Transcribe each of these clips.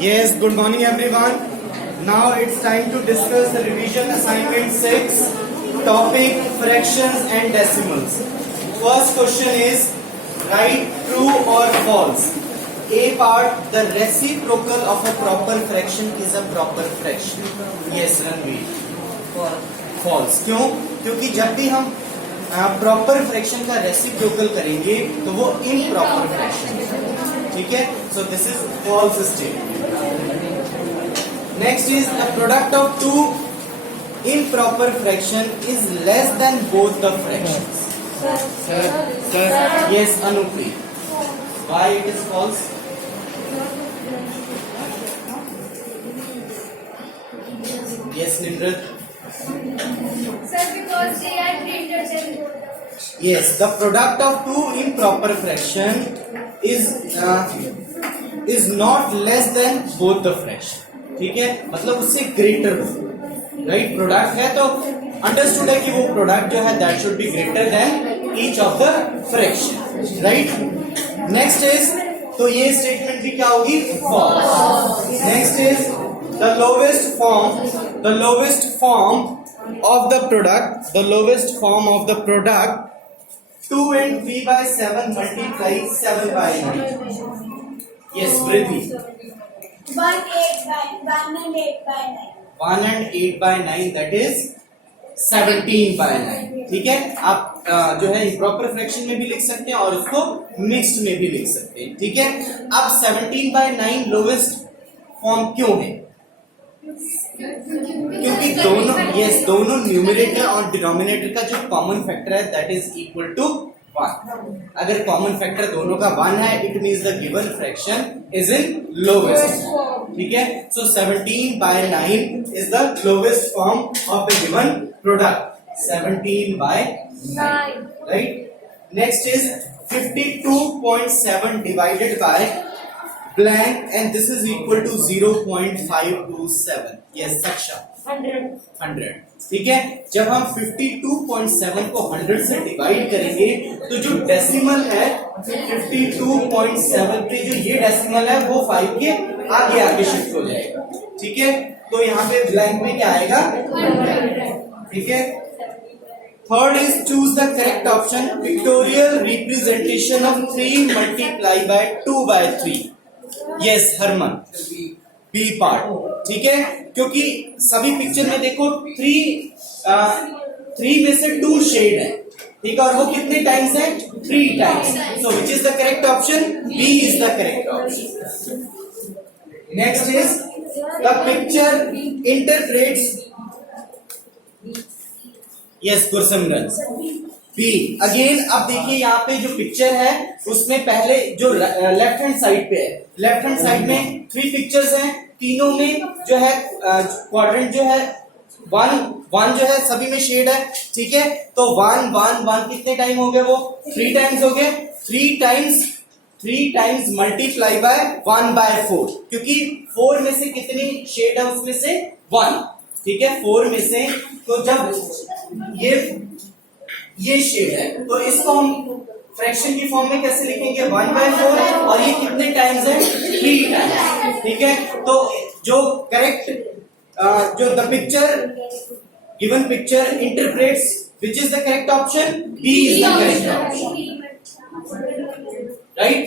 Yes, good morning everyone. Now it's time to discuss the revision assignment 6, topic fractions and decimals. First question is write true or false. A part, the reciprocal of a proper fraction is a proper fraction. Yes, Ranveer. False. क्यों? क्योंकि जब भी हम proper fraction का reciprocal करेंगे तो वो improper fraction है. ठीक है, so this is false statement. Next is the product of two improper fraction is less than both the fractions. Yes Anupreet, why it is false? Yes Nimrat. Sir, because they are greater than both the fractions. Yes, the product of two improper fraction is not less than both the fraction. ठीक है, मतलब उससे greater हो. Right, product है तो understood है कि वो प्रोडक्ट जो है that should be greater than each of the fraction. Right, next is, तो ये स्टेटमेंट भी क्या होगी? False. Next is the lowest form of the product 2 and 3 by 7 multiply 7 by 9. Yes, Prithvi. 1 and 8 by 9. 1 and 8 by 9, that is 17 by 9. ठीक है, आप जो है इम्प्रॉपर फ्रैक्शन में भी लिख सकते हैं और उसको मिक्स्ड में भी लिख सकते हैं. ठीक है, अब 17 by 9 लोवेस्ट फॉर्म क्यों है? क्योंकि दोनों न्यूमरेटर और डिनोमिनेटर का जो कॉमन फैक्टर है दैट इज इक्वल टू 1. अगर कॉमन फैक्टर दोनों का 1 है, it means the given fraction is in lowest. ठीक है, सो 17 by 9 is the lowest form of the given product. 17 by 9. Right, next is 52.7 divided by blank and this is equal to 0.527. Yes, Saksha. 100. ठीक है, जब हम 52.7 को 100 से divide करेंगे तो जो डेसिमल है 52.7 पे जो ये डेसिमल है वो 5 के आगे आगे शिफ्ट हो जाएगा. ठीक है, तो यहाँ पे ब्लैंक में क्या आएगा? 100. ठीक है, third is choose the correct option. Pictorial representation of 3 multiply by 2 by 3. Yes Harman, B part. ठीक है, क्योंकि सभी पिक्चर में देखो 3 में से 2 शेड है. ठीक है, और वो कितने टाइम्स है? 3 times. So which is the correct option? B is the correct option. Next is the picture interprets. Yes Gursimran, B again. अब देखिए यहाँ पे जो पिक्चर है उसमें पहले जो लेफ्ट हैंड साइड पे है, लेफ्ट हैंड साइड में 3 पिक्चर्स हैं. तीनों में जो है क्वाड्रेंट जो है 1 जो है सभी में शेड है. ठीक है, तो 1 1 1 कितने टाइम हो गए? वो 3 टाइम्स हो गए. 3 टाइम्स मल्टीप्लाई बाय 1 by 4, क्योंकि 4 में से कितनी शेड है? उसमें से 1. ठीक है, 4 में से, तो जब ये शेड है तो इसको हम फ्रैक्शन की फॉर्म में कैसे लिखेंगे? 1 by 4. और ये कितने टाइम्स है? 3 टाइम्स. ठीक है, तो जो करेक्ट जो the picture given picture interprets, which is the correct option? B is the correct option. Right,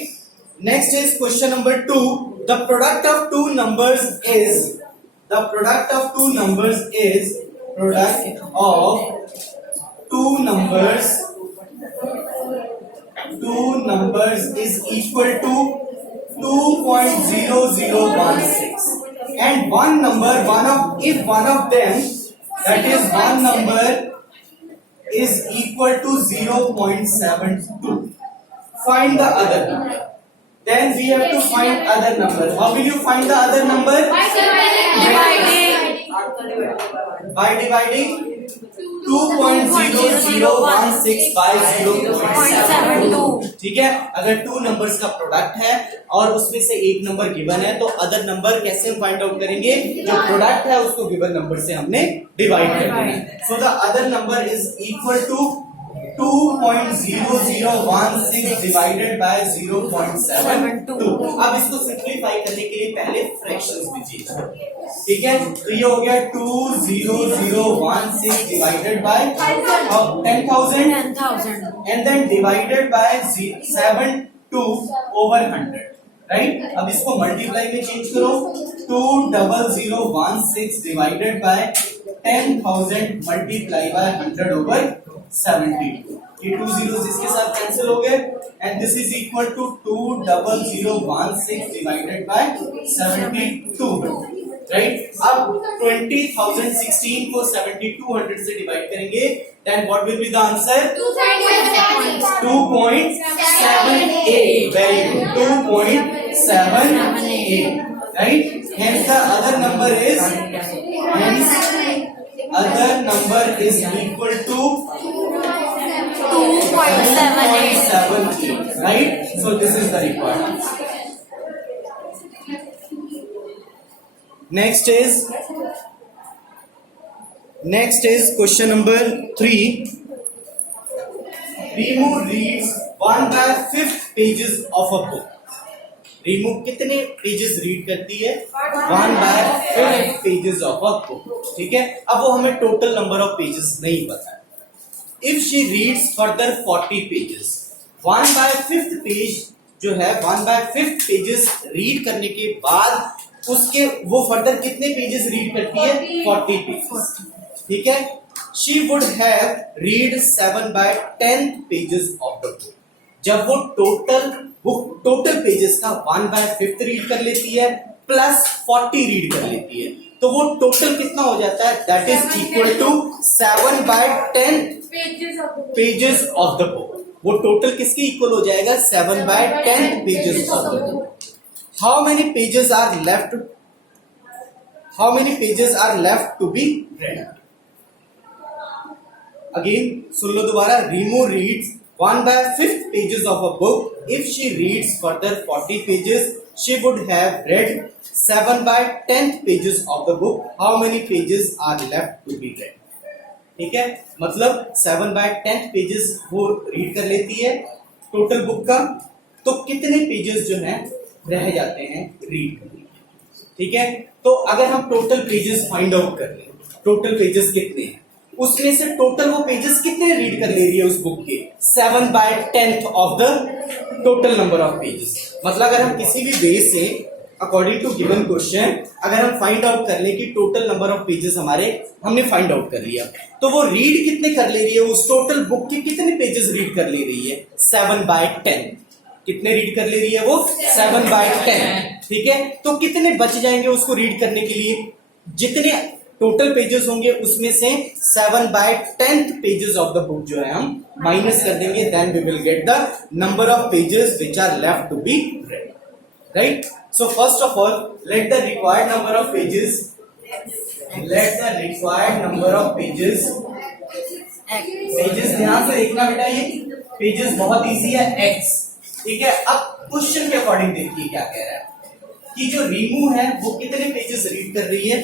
next is question number 2. The product of two numbers is product of two numbers is equal to 2.0016 and if one of them, that is one number, is equal to 0.72. Find the other number. Then we have to find other number. How will you find the other number? By dividing 2.0016 by 0.72. ठीक है, अगर 2 numbers का product है और उसमें से एक number given है तो अदर नंबर कैसे हम फाइंड आउट करेंगे? जो प्रोडक्ट है उसको गिवन नंबर से हमने डिवाइड कर देना है. So the other number is equal to 2.0016 divided by 0.72। अब इसको सिंप्लीफाई करने के लिए पहले फ्रैक्शंस में चेंज करो, ठीक है। तो ये हो गया 20016 divided by 10,000 and then divided by 72 over 100, right. अब इसको मल्टीप्लाई में चेंज करो, 20016 divided by 10,000 multiply by 100 over 72। ये 2 zeros इसके साथ कैंसिल हो गए and this is equal to 20016 divided by 72, right. अब 20,016 को 7200 से डिवाइड करेंगे, then what will be the answer? 2.78। Very good, 2.78, right. Hence the other number is equal to 2.78, right? So this is the required answer. Next is question number 3. Remove reads 1/5 pages of a book. Remove कितने pages read करती है? 1/5 pages of a book, ठीक है। अब वो हमें total number of pages नहीं पता है। If she reads further 40 pages, 1/5 page जो है 1/5 पेजेस रीड करने के बाद उसके वो फर्दर कितने पेजेस रीड करती है? 40 पेजेस, ठीक है। She would have read 7/10 pages of the book. जब वो टोटल पेजेस का 1/5 रीड कर लेती है प्लस 40 रीड कर लेती है, तो वो टोटल कितना हो जाता है? That is equal to 7/10 pages of the book. वो टोटल किसके इक्वल हो जाएगा? 7/10 pages of the book. How many pages are left to be read? Again सुन लो दोबारा। Remove reads 1/5 pages of a book. If she reads further 40 pages, she would have read 7/10 pages of the book. How many pages are left to be read? ठीक है, मतलब 7/10 pages वो read कर लेती है टोटल बुक का, तो कितने पेजेस जो हैं रह जाते हैं रीड करने के, ठीक है। तो अगर हम टोटल पेजेस फाइंड आउट कर लें, टोटल पेजेस कितने हैं, उसमें से टोटल वो पेजेस कितने रीड कर ले रही है उस बुक के? 7/10 of the total number of pages. मतलब अगर हम किसी भी वे से अकॉर्डिंग टू गिवन क्वेश्चन अगर हम फाइंड आउट कर ले कि टोटल नंबर ऑफ पेजेस हमारे हमने फाइंड आउट कर लिया, तो वो रीड कितने कर ले रही है? उस टोटल बुक के कितने पेजेस रीड कर ले रही है? 7/10। कितने रीड कर ले रही है वो? 7/10, ठीक है। तो कितने बच जाएंगे उसको रीड करने के लिए? जितने टोटल पेजेस होंगे उसमें से 7/10 पेजेस ऑफ द बुक जो है हम माइनस कर देंगे, then we will get the number of pages which are left to be read, right? So first of all, let the required number of pages ध्यान से देखना बेटा, ये पेजेस बहुत इजी है, x, ठीक है। अब क्वेश्चन के अकॉर्डिंग देखिए क्या कह रहा है कि जो रिमूव है वो कितने पेजेस रीड कर रही है?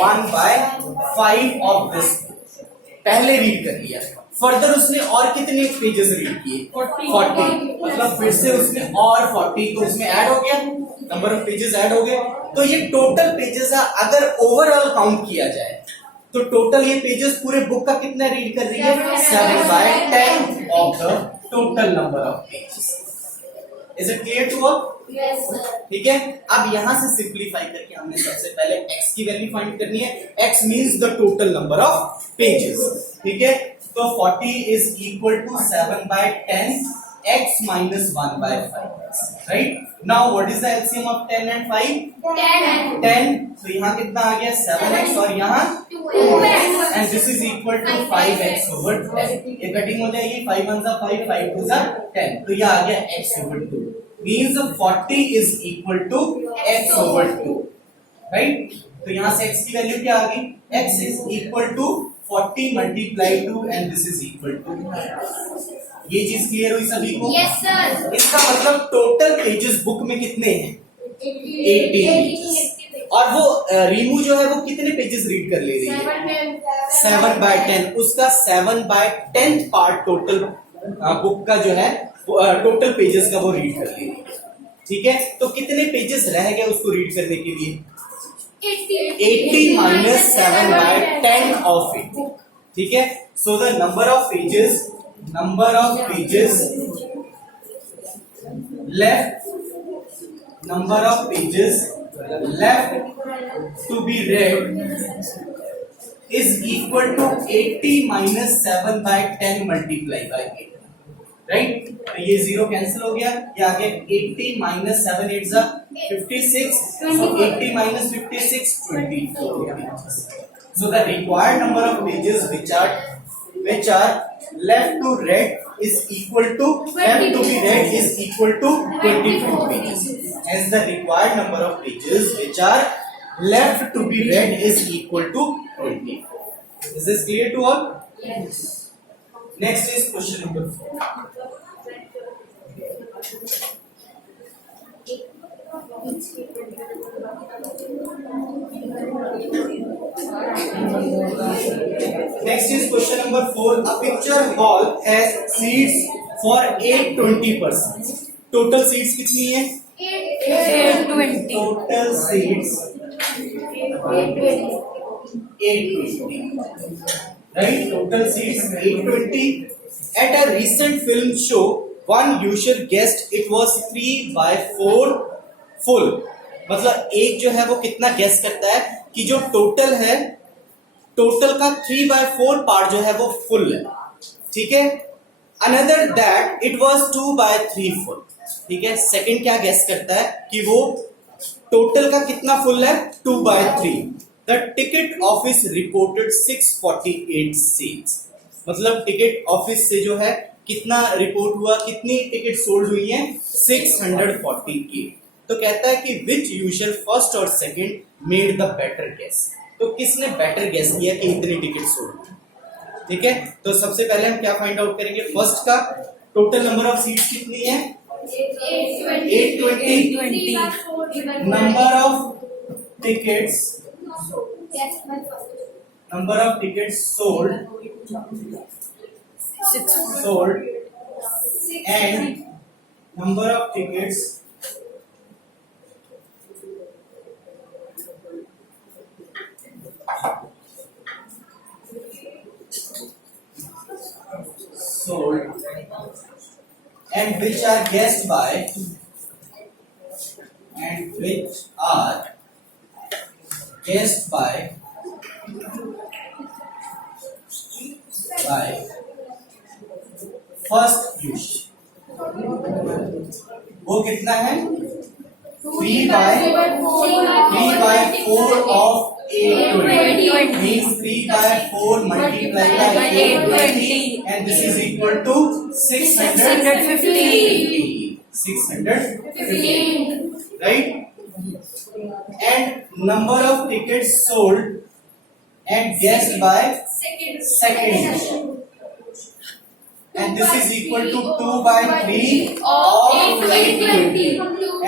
1/5 ऑफ दिस, पहले रीड कर लिया। फर्दर उसने और कितने पेजेस रीड किए? 40, मतलब फिर से उसने और 40, तो उसमें ऐड हो गया, नंबर ऑफ पेजेस ऐड हो गए। तो ये टोटल पेजेस है, अगर ओवरऑल काउंट किया जाए तो टोटल ये पेजेस पूरे बुक का कितना रीड कर रही है? 7/10 of the total number of pages. Is it clear to all? Yes, sir. ठीक है। अब यहां से सिंप्लीफाई करके हमने सबसे पहले x की वैल्यू फाइंड करनी है। x means the total number of pages, ठीक है। तो 40 is equal to 7/10 x minus 1/5, right? Now what is the LCM of 10 and 5? 10. तो यहाँ कितना आ गया? 7x और यहाँ 2x, and this is equal to 5x over 10. ये कटिंग हो जाएगी, 5 1 5, 5 2 10, तो ये आ गया x over 2. Means 40 is equal to x over 2, right? तो यहाँ से x की वैल्यू क्या आ गई? x is equal to 40 multiply 2 and this is equal to 9. ये चीज क्लियर हुई सभी को? Yes, sir. इसका मतलब टोटल पेजेस बुक में कितने हैं? 18 पेजेस। और वो रीमू जो है वो कितने पेजेस रीड कर ले रही है? 7/10। उसका 7/10 पार्ट टोटल बुक का जो है टोटल पेजेस का वो रीड कर ले रही है। ठीक है, तो कितने पेजेस रह गए उसको रीड करने के लिए? 80 minus 7/10 of it. ठीक है, so the number of pages left to be read is equal to 80 minus 7/10 multiply by 8. Right, तो ये 0 कैंसिल हो गया, ये आगे 80 minus 7 8 जा 56, so 80 minus 56 24 pages. So the required number of pages which are left to read is equal to 24 pages. Hence the required number of pages which are left to be read is equal to 24. Is this clear to all? Yes. Next is question number 4. Next is question number 4. A picture hall has seats for 820 persons. Total seats कितनी है? 820. Total seats 820. Right? Total seats 820. At a recent film show, one user guessed it was 3/4 full. मतलब एक जो है वो कितना guess करता है कि जो टोटल है, टोटल का 3/4 पार्ट जो है वो फुल है। ठीक है, another that it was 2/3 full. ठीक है, सेकंड क्या गेस करता है कि वो टोटल का कितना फुल है? 2/3। The ticket office reported 648 seats. मतलब टिकट ऑफिस से जो है कितना रिपोर्ट हुआ, कितनी टिकट सोल्ड हुई है? 648। तो कहता है कि विच यूजर फर्स्ट और second made the better guess. तो किसने बेटर गेस किया कि इतनी टिकट सोल्ड? ठीक है, तो सबसे पहले हम क्या फाइंड आउट करेंगे? फर्स्ट का टोटल नंबर ऑफ सीट्स कितनी है? 820। Number of tickets sold and number of tickets sold and which are guessed by first use. वो कितना है? 3/4 of 820 means 3/4 multiplied by 820 and this is equal to 615, right? And number of tickets sold and guessed by second, and this is equal to 2/3 of 820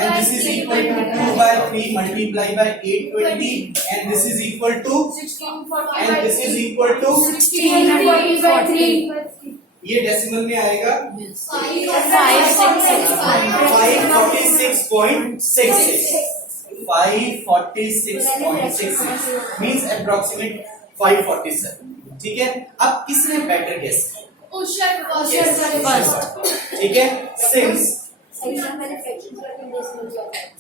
and this is equal to 2/3 multiplied by 820 and this is equal to 1640. ये decimal में आएगा 546.66 means approximate 547। ठीक है, अब किसने better guess किया? ठीक है,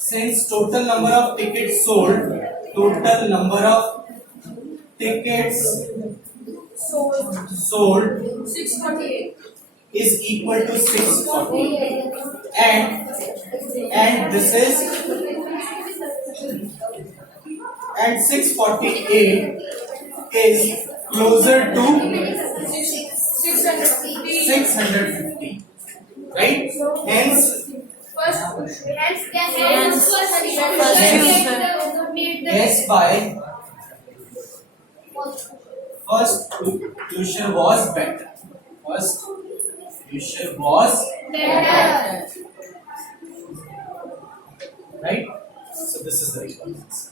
since total number of tickets sold is equal to 640 and this is 648 is closer to 650, right? Hence guess by first tuition was better. Right? So this is the response.